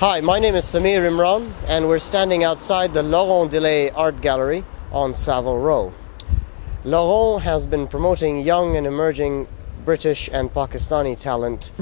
Hi, my name is Samir Imran, and we're standing outside the Laurendelay Art Gallery on Savile Row. Laurent has been promoting young and emerging British and Pakistani talent.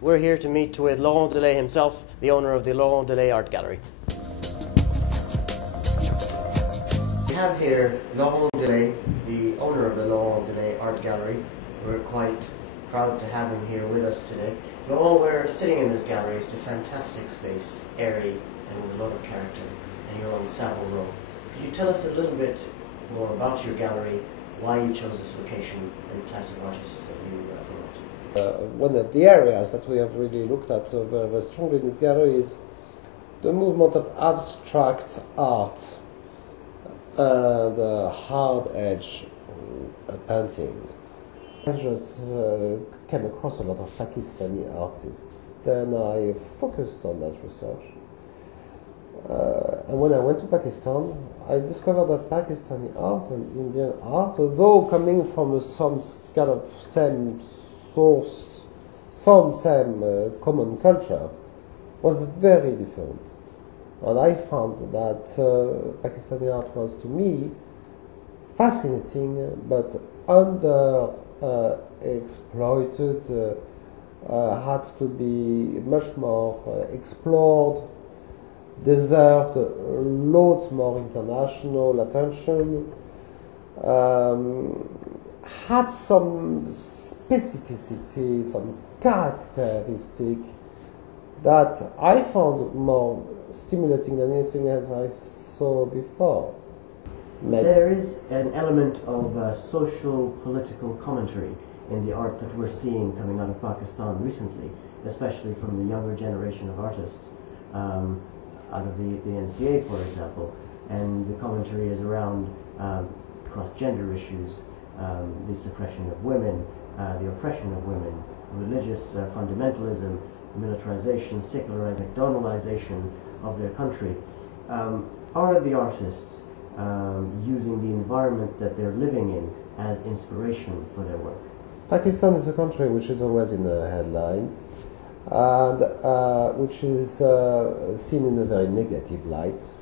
We're here to meet with Laurentdelaye himself, the owner of the Laurentdelaye Art Gallery. We have here Laurentdelaye, the owner of the Laurentdelaye Art Gallery. We're quite proud to have him here with us today. Laurent, we're sitting in this gallery. It's a fantastic space, airy and with a lot of character, and you're on Savile Row. Could you tell us a little bit more about your gallery, why you chose this location, and the types of artists that you promote? One of the areas that we have really looked at very strongly in this gallery is the movement of abstract art, the hard edge painting. I just came across a lot of Pakistani artists. Then I focused on that research. And when I went to Pakistan, I discovered that Pakistani art and Indian art, although coming from some kind of same source, some same common culture, was very different. And I found that Pakistani art was, to me, fascinating, but exploited, had to be much more explored, deserved loads more international attention, had some specificity, some characteristic that I found more stimulating than anything else I saw before. There is an element of social political commentary in the art that we're seeing coming out of Pakistan recently, especially from the younger generation of artists, out of the NCA, for example. And the commentary is around cross-gender issues, the suppression of women, the oppression of women, religious fundamentalism, militarization, secularization, McDonaldization of their country. Are the artists using the environment that they're living in as inspiration for their work? Pakistan is a country which is always in the headlines and which is seen in a very negative light.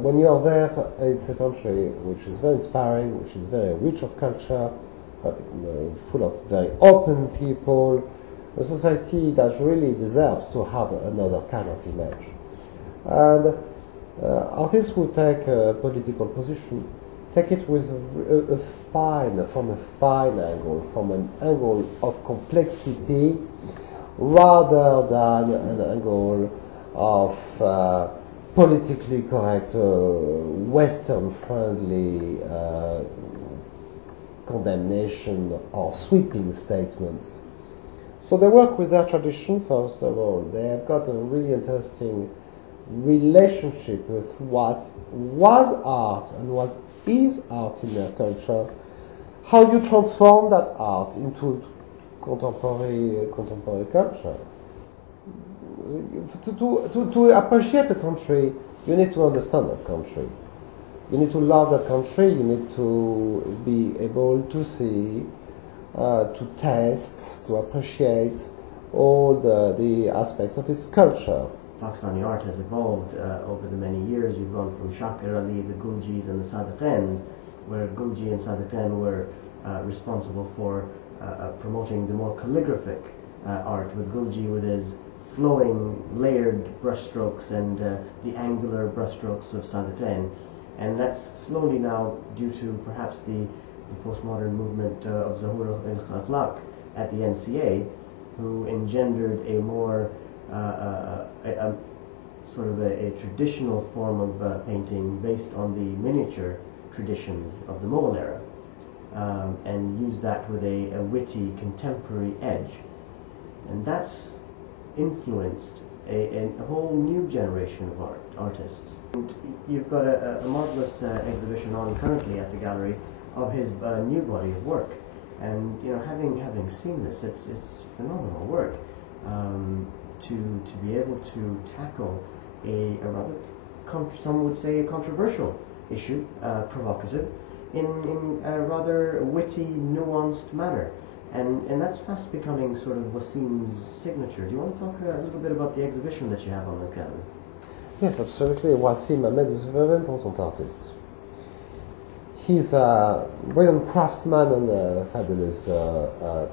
When you are there, it's a country which is very inspiring, which is very rich of culture, full of very open people, a society that really deserves to have another kind of image. And artists who take a political position take it with from a fine angle, from an angle of complexity, rather than an angle of politically correct, Western-friendly condemnation or sweeping statements. So they work with their tradition, first of all. They have got a really interesting relationship with what was art and what is art in their culture, how you transform that art into contemporary culture. To appreciate a country, you need to understand that country. You need to love that country, you need to be able to see, to taste, to appreciate all the aspects of its culture. Pakistani art has evolved over the many years. You've gone from Shakir Ali, the Guljis and the Sadiqins, where Gulji and Sadiqin were responsible for promoting the more calligraphic art, with Gulji with his flowing, layered brushstrokes and the angular brushstrokes of Sadiqin. And that's slowly now, due to perhaps the postmodern movement of Zahur al-Akhlaq at the NCA, who engendered a more sort of a traditional form of painting based on the miniature traditions of the Mughal era, and used that with a witty contemporary edge. And that's influenced a whole new generation of artists. And you've got a marvelous exhibition on currently at the gallery of his new body of work. And having seen this, it's phenomenal work. To be able to tackle a rather, some would say, a controversial issue, provocative, in a rather witty, nuanced manner. And that's fast becoming sort of Wasim's signature. Do you want to talk a little bit about the exhibition that you have on the gallery? Yes, absolutely. Wasim Ahmed is a very important artist. He's a brilliant craftsman and a fabulous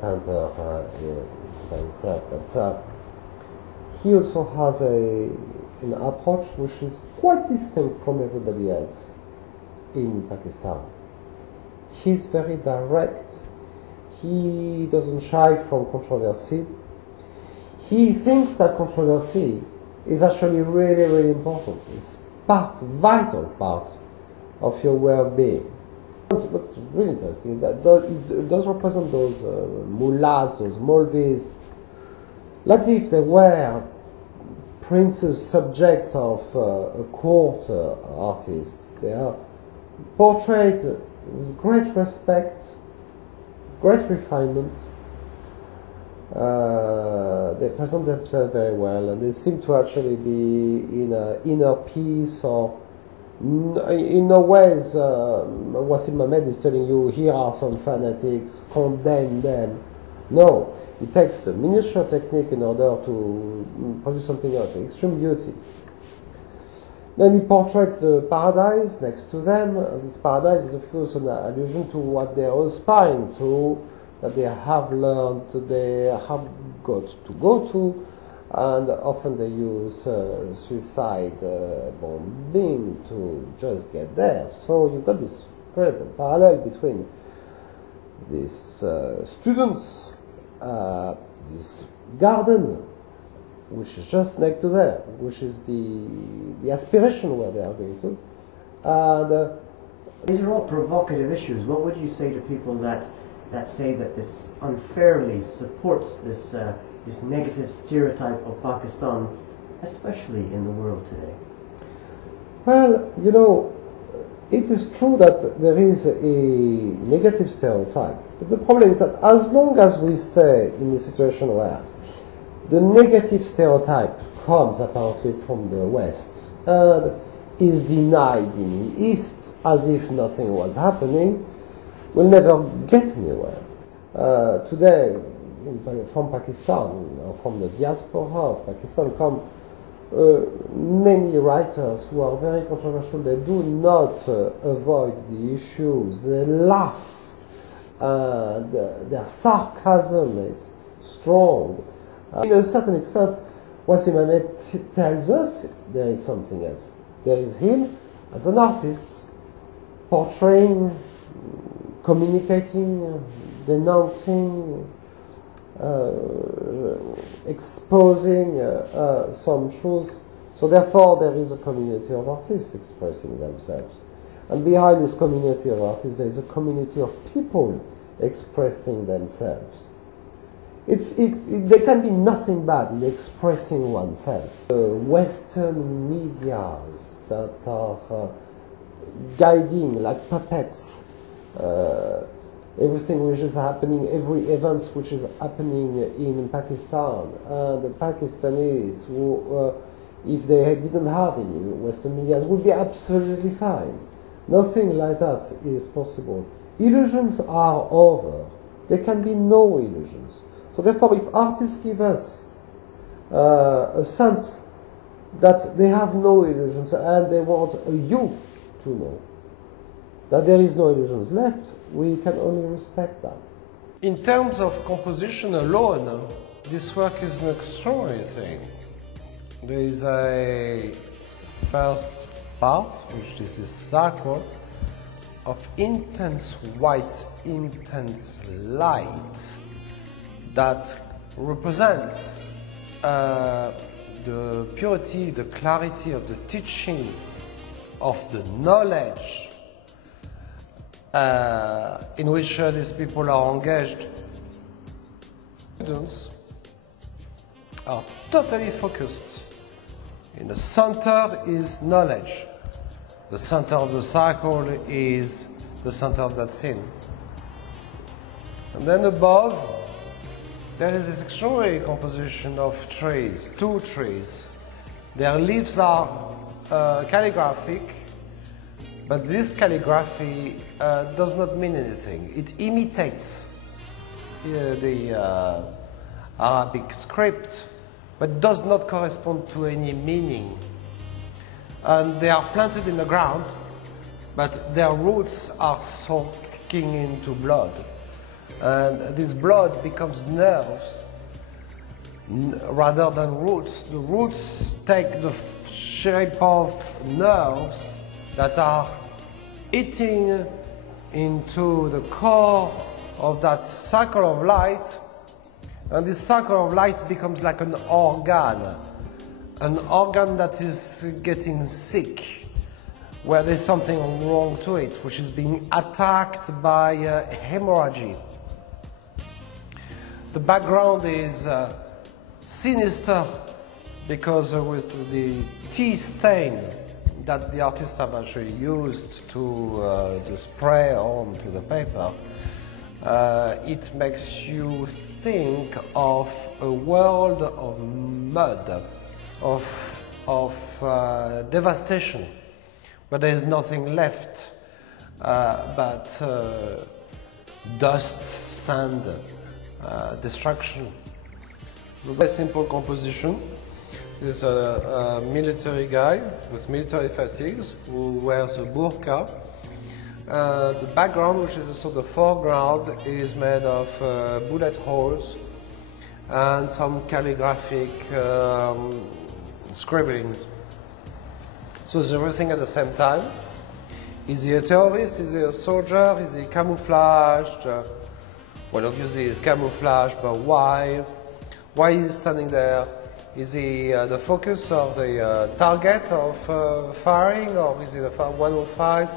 painter by himself. But he also has an approach which is quite distinct from everybody else in Pakistan. He's very direct. He doesn't shy from controversy. He thinks that controversy is actually really, really important. It's vital part of your well-being. What's really interesting is that it does represent those mullahs, those Molvis, like if they were princes, subjects of a court artist. They are portrayed with great respect, great refinement. They present themselves very well, and they seem to actually be in an inner peace, or in no ways Wasim Ahmed is telling you, here are some fanatics, condemn them. No, he takes the miniature technique in order to produce something of extreme beauty. Then he portraits the paradise next to them, and this paradise is of course an allusion to what they are aspiring to, that they have learned, they have got to go to, and often they use suicide bombing to just get there. So you've got this incredible parallel between these students, this garden, which is just next to there, which is the aspiration where they are going to. And these are all provocative issues. What would you say to people that say that this unfairly supports this this negative stereotype of Pakistan, especially in the world today? Well, you know, it is true that there is a negative stereotype, but the problem is that as long as we stay in the situation where the negative stereotype comes apparently from the West and is denied in the East as if nothing was happening, we'll never get anywhere. Today, from Pakistan, or from the diaspora of Pakistan, come many writers who are very controversial. They do not avoid the issues. They laugh, and their sarcasm is strong. To a certain extent, Wasim Ahmed tells us there is something else. There is him as an artist, portraying, communicating, denouncing, exposing some truths. So therefore there is a community of artists expressing themselves. And behind this community of artists there is a community of people expressing themselves. There can be nothing bad in expressing oneself. Western medias that are guiding like puppets everything which is happening, every event which is happening in Pakistan. The Pakistanis, who, if they didn't have any Western medias, would be absolutely fine. Nothing like that is possible. Illusions are over. There can be no illusions. So therefore, if artists give us a sense that they have no illusions and they want you to know that there is no illusions left, we can only respect that. In terms of composition alone, this work is an extraordinary thing. There is a first part, which is a circle of intense white, intense light that represents the purity, the clarity of the teaching, of the knowledge in which these people are engaged. Students are totally focused. In the center is knowledge. The center of the circle is the center of that scene. And then above, there is this extraordinary composition of trees, two trees. Their leaves are calligraphic, but this calligraphy does not mean anything. It imitates the Arabic script, but does not correspond to any meaning. And they are planted in the ground, but their roots are soaking into blood. And this blood becomes nerves rather than roots. The roots take the shape of nerves that are eating into the core of that circle of light, and this circle of light becomes like an organ that is getting sick, where there's something wrong to it, which is being attacked by hemorrhage. The background is sinister because with the tea stain that the artists have actually used to spray onto the paper, it makes you think of a world of mud, of devastation, but there is nothing left but dust, sand, destruction. It's a very simple composition. There's a military guy with military fatigues who wears a burqa. The background, which is also the foreground, is made of bullet holes and some calligraphic scribblings. So it's everything at the same time. Is he a terrorist? Is he a soldier? Is he camouflaged? Well, obviously he's camouflaged, but why? Why is he standing there? Is he the focus or the target of firing, or is he the one who fires?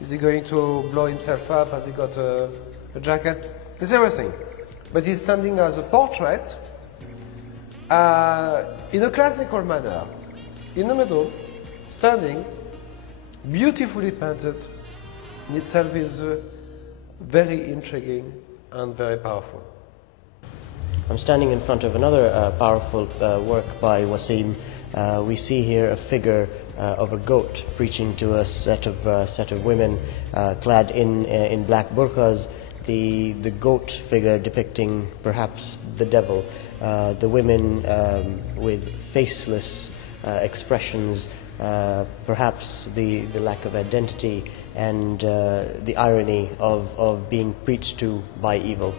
Is he going to blow himself up? Has he got a jacket? It's everything. But he's standing as a portrait in a classical manner, in the middle, standing, beautifully painted. In itself is very intriguing and very powerful. I'm standing in front of another powerful work by Wasim. We see here a figure of a goat preaching to a set of women clad in black burqas. The goat figure depicting perhaps the devil. The women with faceless expressions, perhaps the lack of identity and the irony of being preached to by evil.